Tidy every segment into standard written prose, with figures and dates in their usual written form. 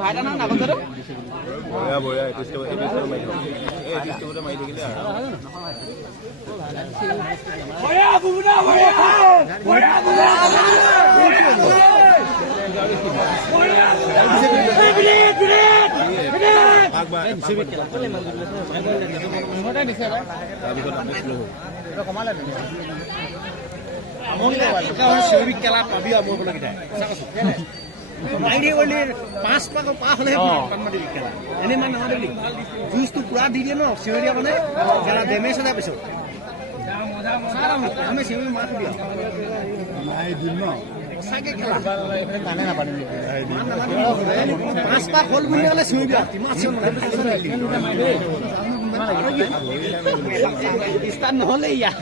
ভাইটা না নাগত ধরে বয়া বয়া এটিস্ট মাই দিও এই এটিস্ট করে মাই দিলে আর বয়া বুনা বয়া বয়া বুনা জুচটো পুৰা দি দিয়ে ন চিঞৰীয়া মানে ডেমেজ হৈ যায় পিছত আমি চিঞৰি মাছ দিয়া চাগে খেলা মাছ পাক হ'ল বুলি ক'লে চিঞৰি দিয়া স্থান নহ'লে ইয়াত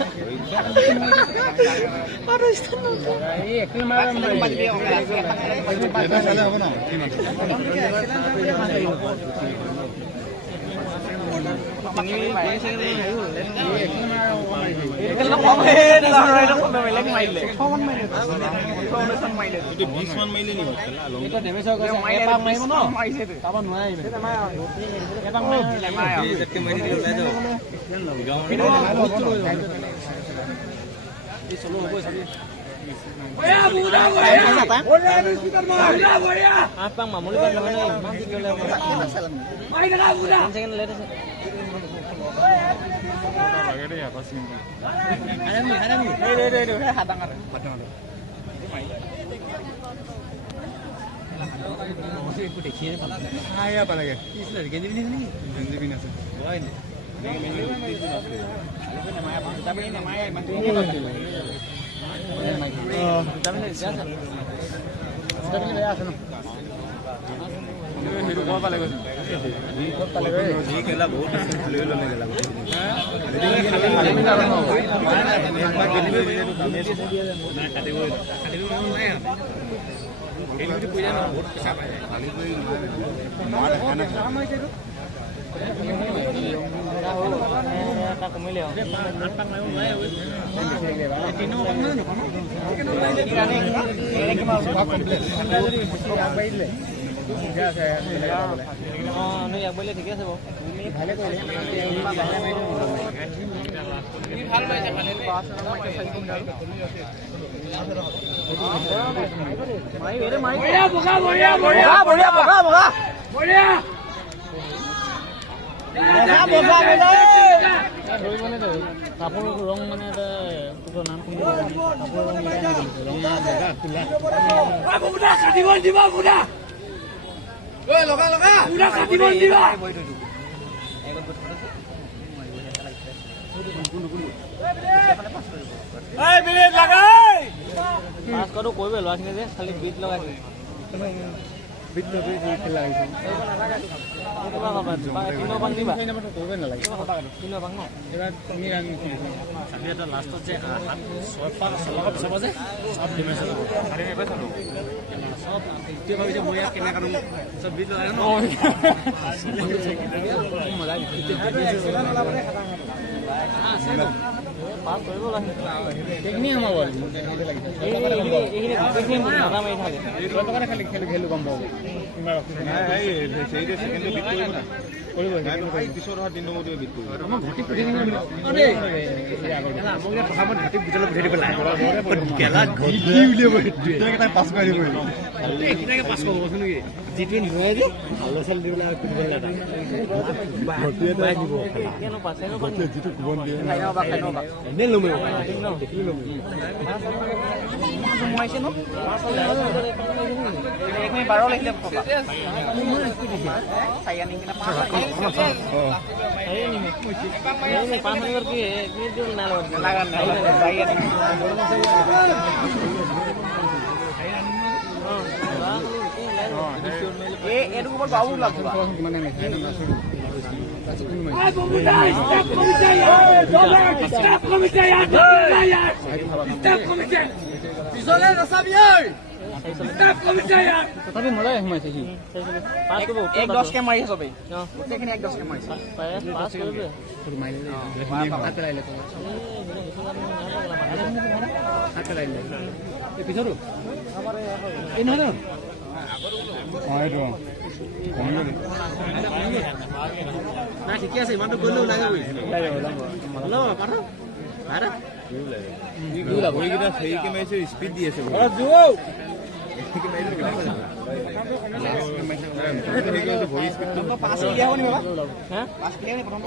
ঠিক আছে ভালে কাপোৰ ৰং মানে এটা নাম কৰিব ল'ৰাখিনি যে খালি বিট লগাই বিট খেলা লাষ্টত যে ভাবিছে মই ইয়াত কেনে কাটো চব বিট লগাই খেলো গম পাব যিটো নোৱাৰে যে ভাল চাল দি সোমাইছে ন বাৰ লাগিলে তথাপি মজাই সোমাইছে সি 10কে মাৰিছে চবেই গোটেইখিনি 10কে মাৰিছে পিছতো এই নহয় নাই ঠিকে আছে ইমানটো গ'লেও ওলাই ভৰিকেইটা হেৰিকে মাৰিছে স্পীড দি আছে ভৰি স্পীড 5 ক্লিয়াৰ হ'ব নি বাবা হা 5 ক্লিয়াৰ নি প্ৰথম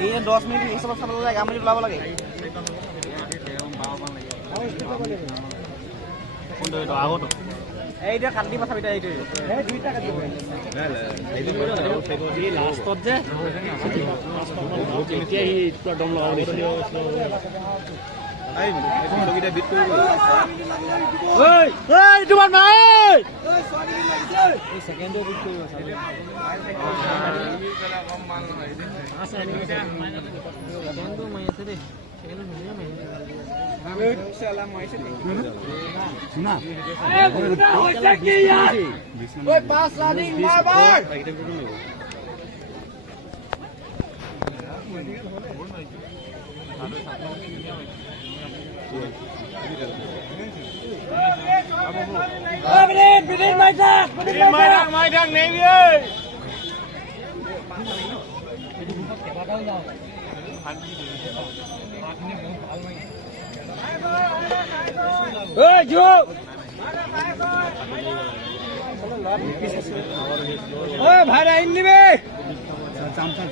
এই 10 মিনিট হিচাপত চাব লাগে আমি ওলাব লাগে কোনটো আগতো এইটা কাটি পাছা বিটা এইটো এই দুইটা কাটি এই লাষ্টত যে এতিয়া হি পুৰা দম লগাও দিছে আই লগিটা বিট কৰিব ওই ওই তোমাৰ নাই ওই সৰি লাগিছে এই সেকেন্ডে বিট কৰিব চালে কম মান নাই আছে সেকেন্ডো মাই আছে দে সেকেন্ডো ধুনীয়া মাই আমি সালাম মাইছে শুনা এ বুটা হইছে কি यार ওই পাস রানিং মারবার Bidin Maidang Navy. Hey, Joe. Hey, bhai ra inni be. Jamsa.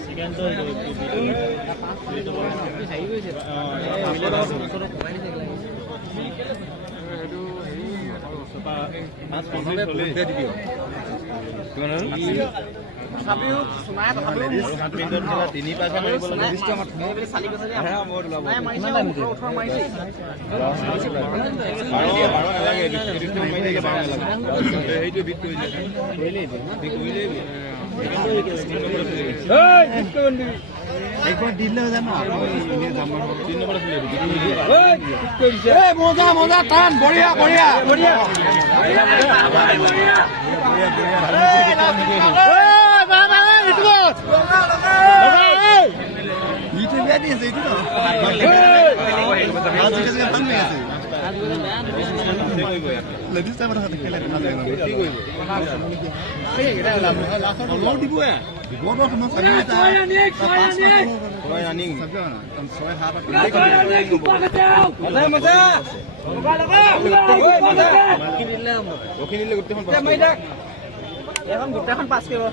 Second to একবার দিলে জানো মজা মজা টান বঢ়িয়া বঢ়িয়া বঢ়িয়া এখন গোটেইখন পাছ কৰিব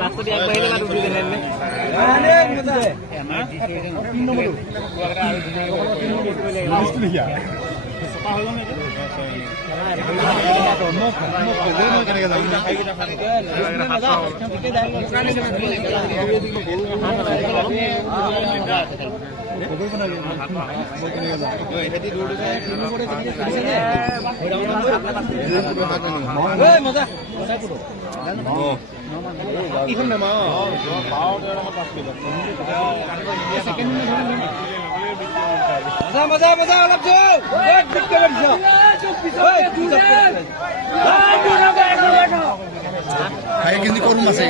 লাষ্টত এক বাহিলে মাত উঠি দিলে মজা মজা মজা অলপ কিন্তু করুন আছে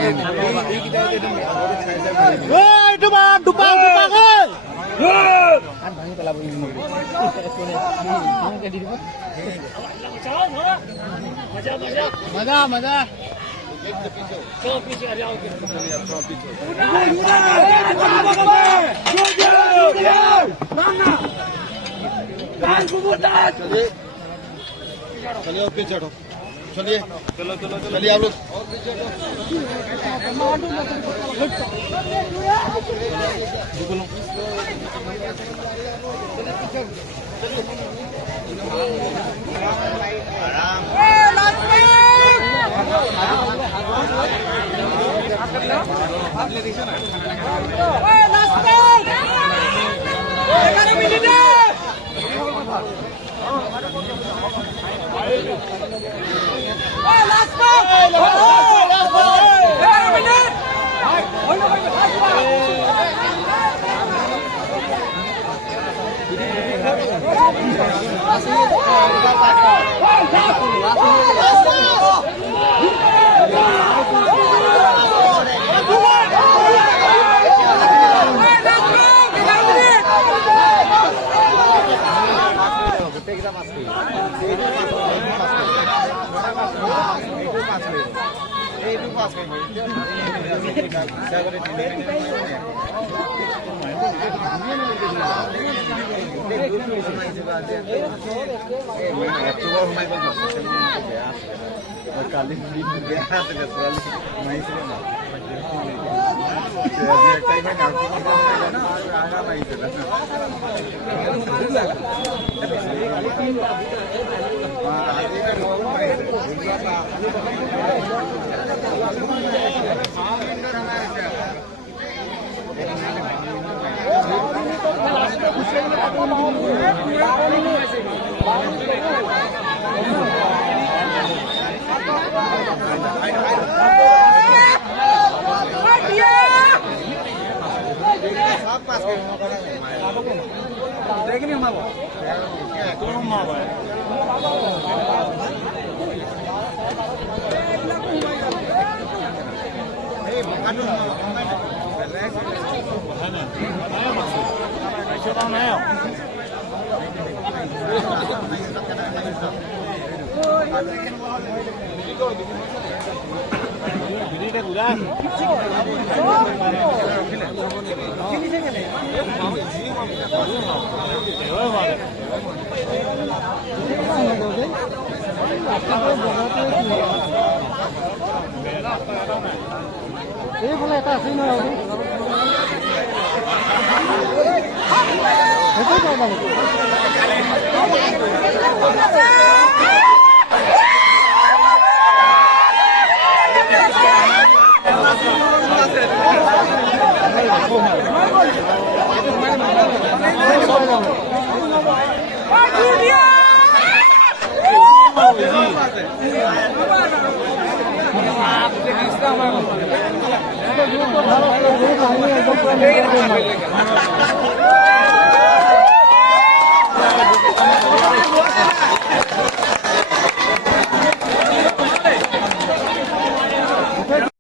মজা মজা चलिए और पीछे हटो चलिए चलो चलिए आप लोग এইফালে এটা আছে নহয়